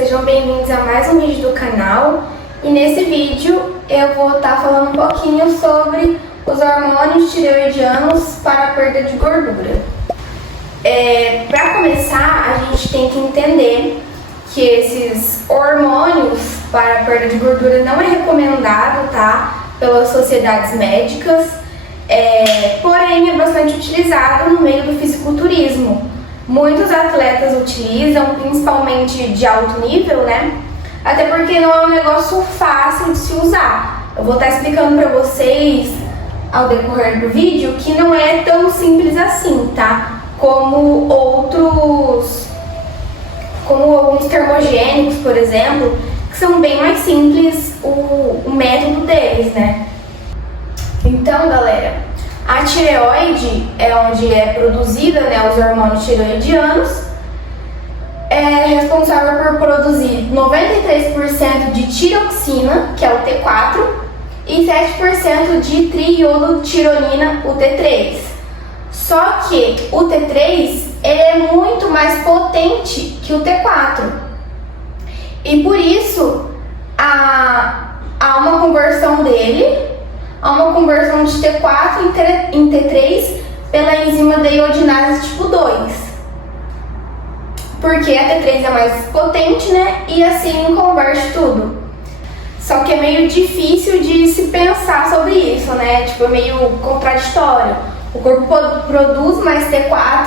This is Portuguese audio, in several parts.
sejam bem-vindos a mais um vídeo do canal. E nesse vídeo eu vou estar falando um pouquinho sobre os hormônios tireoidianos para a perda de gordura. Para começar, a gente tem que entender que esses hormônios para a perda de gordura não é recomendado, tá? Pelas sociedades médicas, porém é bastante utilizado no meio do fisiculturismo. Muitos atletas utilizam, principalmente de alto nível, né? Até porque não é um negócio fácil de se usar. Eu vou estar explicando para vocês ao decorrer do vídeo que não é tão simples assim, tá? Como alguns termogênicos, por exemplo, que são bem mais simples o método deles, né? Então, galera, a tireoide é onde é produzida, né, os hormônios tireoidianos, é responsável por produzir 93% de tiroxina, que é o T4, e 7% de triiodotironina, o T3. Só que o T3 ele é muito mais potente que o T4. E por isso há uma conversão dele, há uma conversão de T4 em T3 pela enzima deiodinase tipo 2. Porque a T3 é mais potente, né? E assim converte tudo. Só que é meio difícil de se pensar sobre isso, né? Tipo, é meio contraditório. O corpo produz mais T4,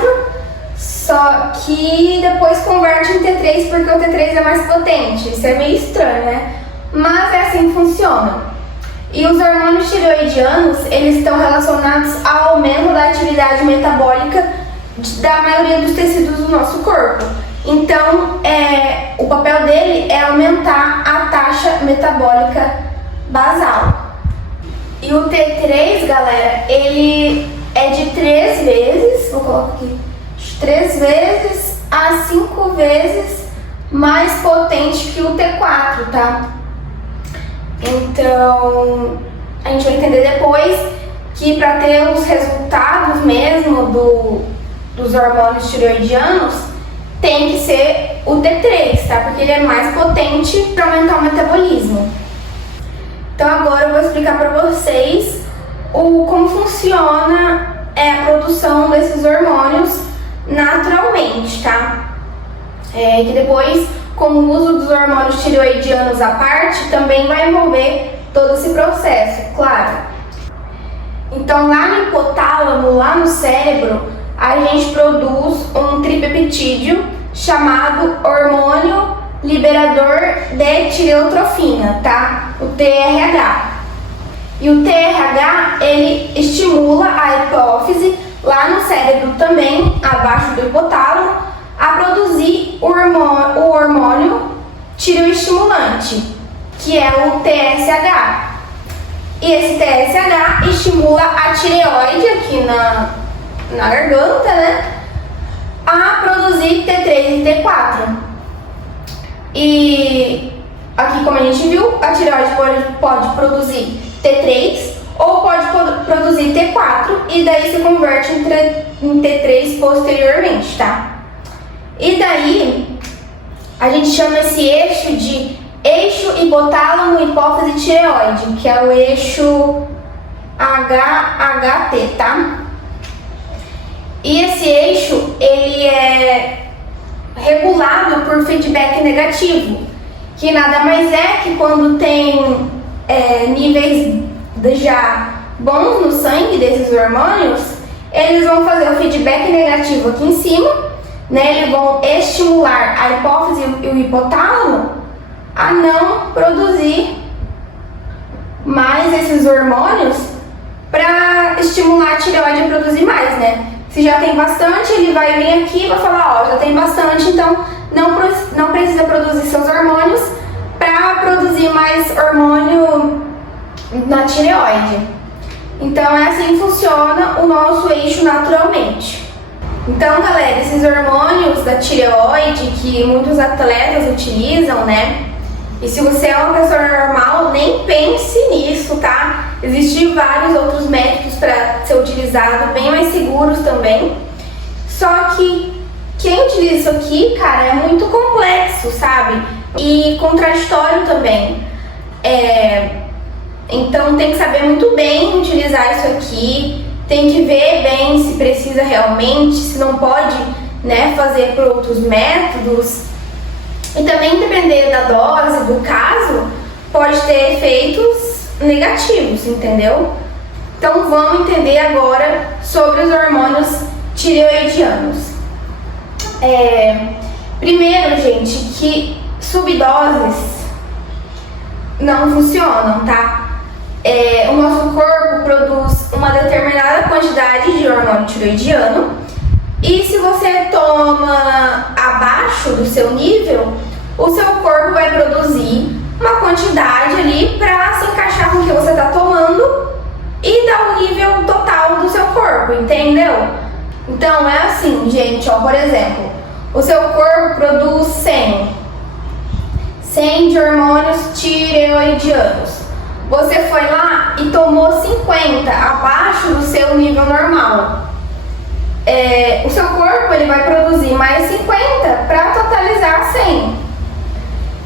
só que depois converte em T3 porque o T3 é mais potente. Isso é meio estranho, né? Mas é assim que funciona. E os hormônios tireoidianos, eles estão relacionados ao aumento da atividade metabólica da maioria dos tecidos do nosso corpo. Então, o papel dele é aumentar a taxa metabólica basal. E o T3, galera, ele é de 3 vezes, vou colocar aqui, de 3 vezes a 5 vezes mais potente que o T4, tá? Então, a gente vai entender depois que para ter os resultados mesmo dos hormônios tireoidianos, tem que ser o T3, tá? Porque ele é mais potente para aumentar o metabolismo. Então agora eu vou explicar para vocês como funciona a produção desses hormônios naturalmente, tá? Que depois, com o uso dos hormônios tireoidianos à parte, também vai envolver todo esse processo, claro. Então, lá no hipotálamo, lá no cérebro, a gente produz um tripeptídeo chamado hormônio liberador de tireotrofina, tá? O TRH. E o TRH, ele estimula a hipófise, lá no cérebro também, abaixo do hipotálamo, a produzir o hormônio tireoestimulante, que é o TSH. E esse TSH estimula a tireoide aqui na garganta, né, a produzir T3 e T4. E aqui, como a gente viu, a tireoide pode produzir T3 ou pode produzir T4 e daí se converte em T3 posteriormente, tá? E daí, a gente chama esse eixo de eixo hipotálamo, hipófise, tireoide, que é o eixo HHT, tá? E esse eixo, ele é regulado por feedback negativo, que nada mais é que quando tem níveis já bons no sangue desses hormônios, eles vão fazer o feedback negativo aqui em cima, né? Eles vão estimular a hipófise e o hipotálamo a não produzir mais esses hormônios para estimular a tireoide a produzir mais, né? Se já tem bastante, ele vai vir aqui e vai falar, ó, já tem bastante, então não precisa produzir seus hormônios para produzir mais hormônio na tireoide. Então é assim que funciona o nosso eixo naturalmente. Então, galera, esses hormônios da tireoide que muitos atletas utilizam, né? E se você é uma pessoa normal, nem pense nisso, tá? Existem vários outros métodos para ser utilizado, bem mais seguros também. Só que quem utiliza isso aqui, cara, é muito complexo, sabe? e contraditório também. Então tem que saber muito bem utilizar isso aqui, tem que ver bem se precisa realmente, se não pode, né, fazer por outros métodos. E também depender da dose, do caso, pode ter efeitos negativos, entendeu? Então vamos entender agora sobre os hormônios tireoidianos. Primeiro, gente, que subdoses não funcionam, tá? O nosso corpo produz uma determinada quantidade de hormônio tireoidiano e se você toma abaixo do seu nível, o seu corpo vai produzir uma quantidade ali para se encaixar com o que você está tomando e dar o nível total do seu corpo, entendeu? Então é assim, gente, ó, por exemplo, o seu corpo produz 100 de hormônios tireoidianos. Você foi lá e tomou 50 abaixo do seu nível normal. O seu corpo ele vai produzir mais 50 para totalizar 100.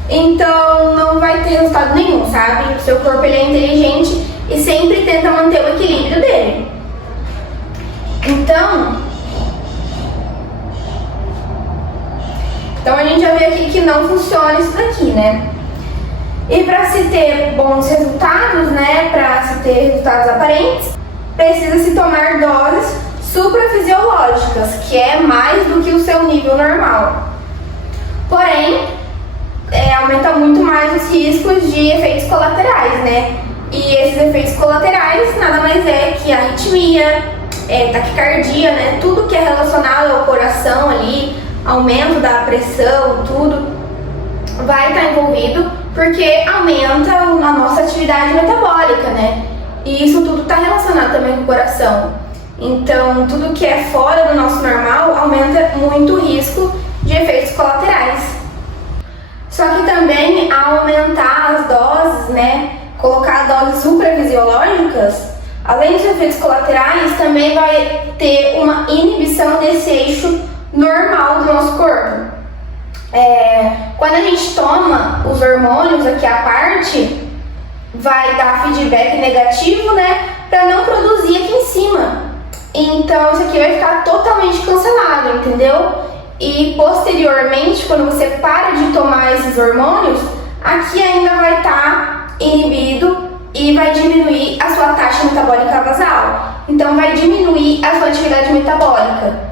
Então não vai ter resultado nenhum, sabe? O seu corpo ele é inteligente e sempre tenta manter o equilíbrio dele. Então a gente já vê aqui que não funciona isso daqui, né? E para se ter bons resultados, né, para se ter resultados aparentes, precisa se tomar doses suprafisiológicas, que é mais do que o seu nível normal. Porém, aumenta muito mais os riscos de efeitos colaterais, né? E esses efeitos colaterais nada mais é que a arritmia, taquicardia, né? Tudo que é relacionado ao coração ali, aumento da pressão, tudo vai estar envolvido porque aumenta a nossa atividade metabólica, né? E isso tudo está relacionado também com o coração. Então, tudo que é fora do nosso normal aumenta muito o risco de efeitos colaterais. Só que também, ao aumentar as doses, né, colocar doses suprafisiológicas, além dos efeitos colaterais, também vai ter uma inibição desse eixo normal do nosso corpo. Quando a gente toma os hormônios aqui à parte, vai dar feedback negativo, né, para não produzir aqui em cima. Então isso aqui vai ficar totalmente cancelado, entendeu? E posteriormente, quando você para de tomar esses hormônios, aqui ainda vai estar inibido e vai diminuir a sua taxa metabólica basal. Então vai diminuir a sua atividade metabólica.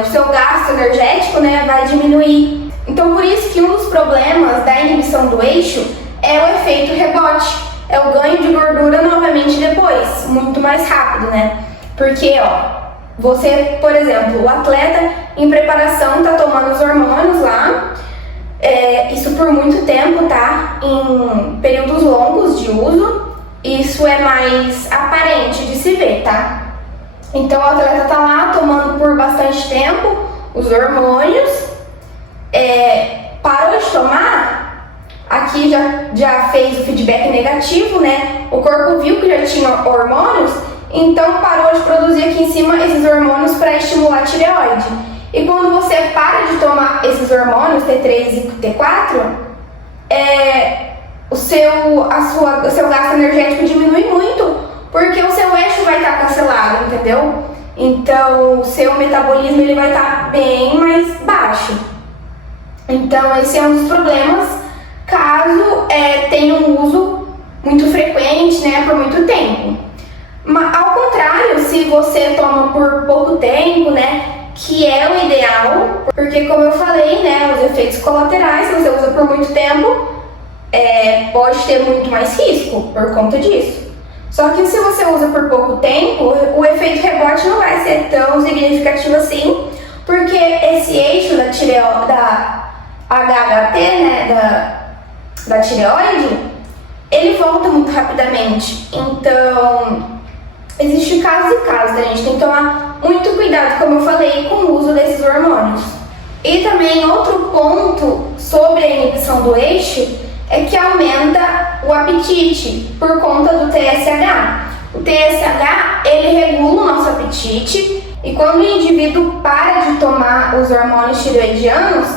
O seu gasto energético, né, vai diminuir. Então por isso que um dos problemas da inibição do eixo é o efeito rebote, é o ganho de gordura novamente depois, muito mais rápido, né? Porque, você, por exemplo, o atleta em preparação está tomando os hormônios lá, isso por muito tempo, tá? Em períodos longos de uso, isso é mais aparente de se ver, tá? Então o atleta tá lá tomando por bastante tempo os hormônios, parou de tomar, aqui já fez o feedback negativo, né? O corpo viu que já tinha hormônios, então parou de produzir aqui em cima esses hormônios para estimular a tireoide. E quando você para de tomar esses hormônios, T3 e T4, o seu gasto energético diminui muito, porque o seu eixo vai estar cancelado, entendeu? Então o seu metabolismo ele vai estar bem mais baixo. Então esse é um dos problemas caso tenha um uso muito frequente, né, por muito tempo. Mas, ao contrário, se você toma por pouco tempo, né, que é o ideal, porque como eu falei, né, os efeitos colaterais, se você usa por muito tempo, pode ter muito mais risco por conta disso. Só que se você usa por pouco tempo, o efeito rebote não vai ser tão significativo assim, porque esse eixo da HHT, né, da tireoide, ele volta muito rapidamente. Então, existe casos e casos, né? A gente tem que tomar muito cuidado, como eu falei, com o uso desses hormônios. E também outro ponto sobre a inibição do eixo é que aumenta o apetite por conta do TSH. O TSH, ele regula o nosso apetite e quando o indivíduo para de tomar os hormônios tireoidianos,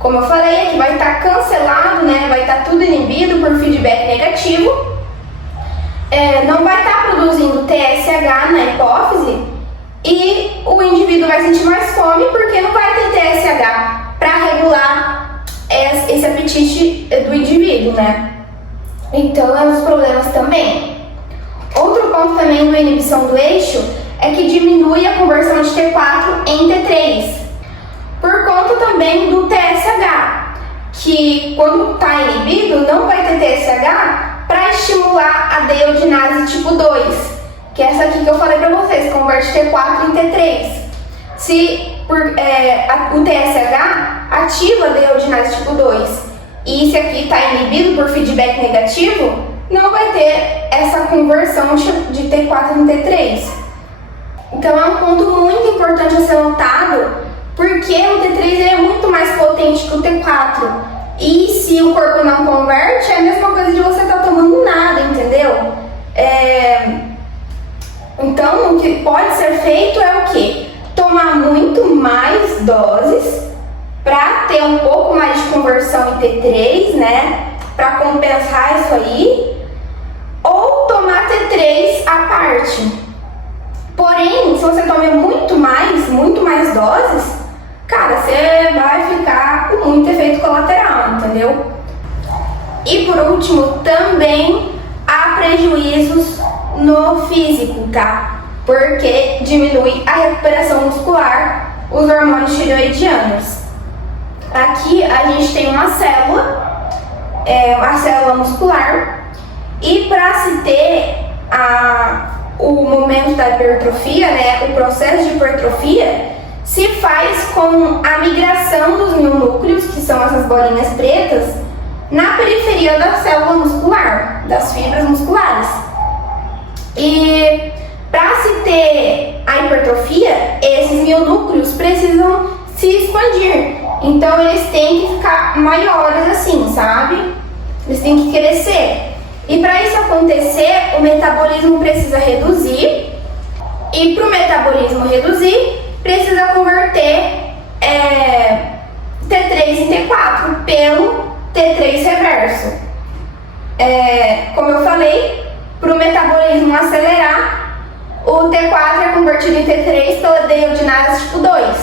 como eu falei, aqui vai estar cancelado, né? Vai estar tudo inibido por feedback negativo. Não vai estar produzindo TSH na hipófise e o indivíduo vai sentir mais fome porque não vai ter TSH para regular esse apetite do indivíduo, né? Então, é um dos problemas também. Outro ponto também da inibição do eixo é que diminui a conversão de T4 em T3, por conta também do TSH, que quando está inibido não vai ter TSH para estimular a deiodinase tipo 2, que é essa aqui que eu falei para vocês, converte T4 em T3. Se o TSH ativa a deiodinase tipo 2 e esse aqui está inibido por feedback negativo, não vai ter essa conversão de T4 em T3. Então é um ponto muito importante a ser notado, porque o T3 é muito mais potente que o T4. E se o corpo não converte, é a mesma coisa de você estar tomando nada, entendeu? Então, o que pode ser feito é o quê? Tomar muito mais doses para ter um pouco mais de conversão em T3, né? Para compensar isso aí. Ou tomar T3 à parte. Porém, se você toma muito mais doses, cara, você vai ficar com muito efeito colateral, entendeu? E por último, também há prejuízos no físico, tá? Porque diminui a recuperação muscular, os hormônios tireoidianos. Aqui a gente tem uma célula muscular, e para se ter o momento da hipertrofia, né, o processo de hipertrofia, se faz com a migração dos mionúcleos, que são essas bolinhas pretas, na periferia da célula muscular, das fibras musculares. E para se ter a hipertrofia, esses mionúcleos precisam se expandir. Então eles têm que ficar maiores assim, sabe? Eles têm que crescer. E para isso acontecer, o metabolismo precisa reduzir. E para o metabolismo reduzir, precisa converter T3 em T4 pelo T3 reverso. Como eu falei, para o metabolismo acelerar, o T4 é convertido em T3 pela deiodinase tipo 2.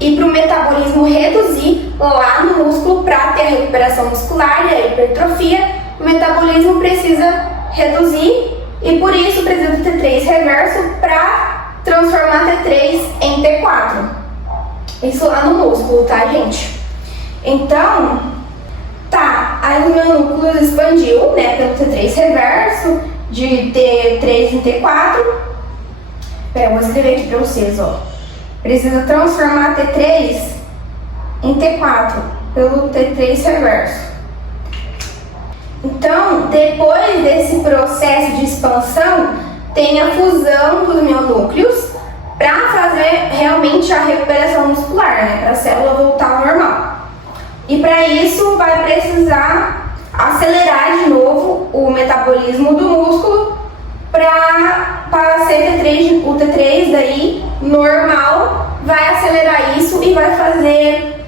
E para o metabolismo reduzir lá no músculo, para ter a recuperação muscular e a hipertrofia, o metabolismo precisa reduzir e por isso precisa do T3 reverso para transformar T3 em T4. Isso lá no músculo, tá, gente? Então, aí o meu núcleo expandiu, né, pelo T3 reverso, de T3 em T4. Eu vou escrever aqui para vocês, ó. Precisa transformar T3 em T4 pelo T3 reverso. Então, depois desse processo de expansão, tem a fusão dos mionúcleos para fazer realmente a recuperação muscular, né? Para a célula voltar ao normal. E para isso vai precisar acelerar de novo o metabolismo do músculo para ser T3, o T3 daí normal vai acelerar isso e vai fazer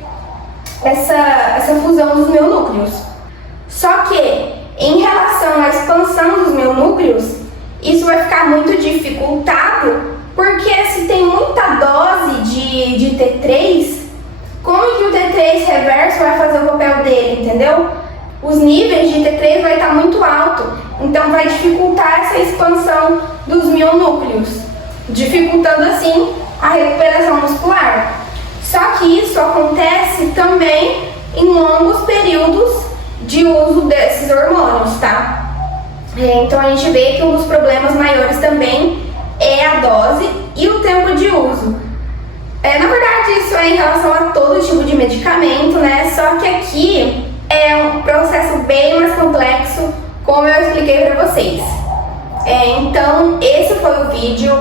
essa fusão dos mionúcleos. Só que, em relação à expansão dos mionúcleos, isso vai ficar muito dificultado, porque se tem muita dose de T3, como que o T3 reverso vai fazer o papel dele, entendeu? Os níveis de T3 vai estar muito alto, então vai dificultar essa expansão dos mionúcleos, dificultando assim a recuperação muscular. Só que isso acontece também em longos períodos de uso desses hormônios, tá? Então a gente vê que um dos problemas maiores também é a dose e o tempo de uso. Na verdade, isso é em relação a todo tipo de medicamento, né? Só que aqui é um processo bem mais complexo, como eu expliquei para vocês. Então, esse foi o vídeo.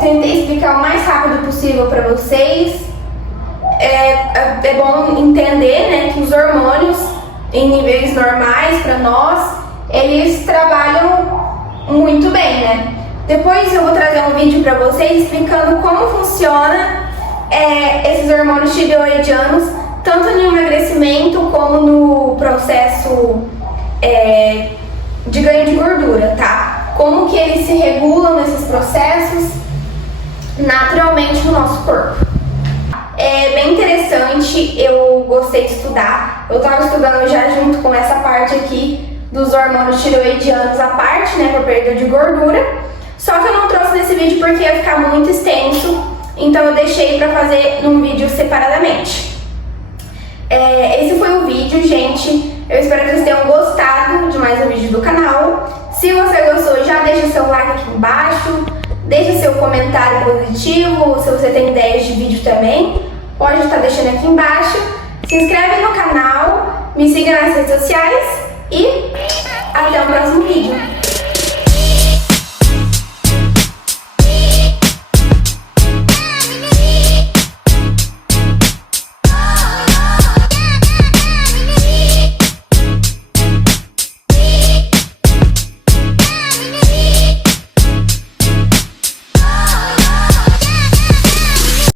Tentei explicar o mais rápido possível para vocês. É bom entender, né, que os hormônios em níveis normais para nós, eles trabalham muito bem, né? Depois eu vou trazer um vídeo para vocês explicando como funciona esses hormônios tireoidianos, tanto no emagrecimento como no processo de ganho de gordura, tá? Como que eles se regulam nesses processos naturalmente no nosso corpo. É bem interessante, eu gostei de estudar. Eu tava estudando já junto com essa parte aqui dos hormônios tireoidianos, a parte, né, para perda de gordura. Só que eu não trouxe nesse vídeo porque ia ficar muito extenso, então eu deixei para fazer num vídeo separadamente. Esse foi o vídeo, gente. Eu espero que vocês tenham gostado de mais um vídeo do canal. Se você gostou, já deixa seu like aqui embaixo, deixa seu comentário positivo. Se você tem ideias de vídeo também, pode estar deixando aqui embaixo. Se inscreve no canal, me siga nas redes sociais e até o próximo vídeo.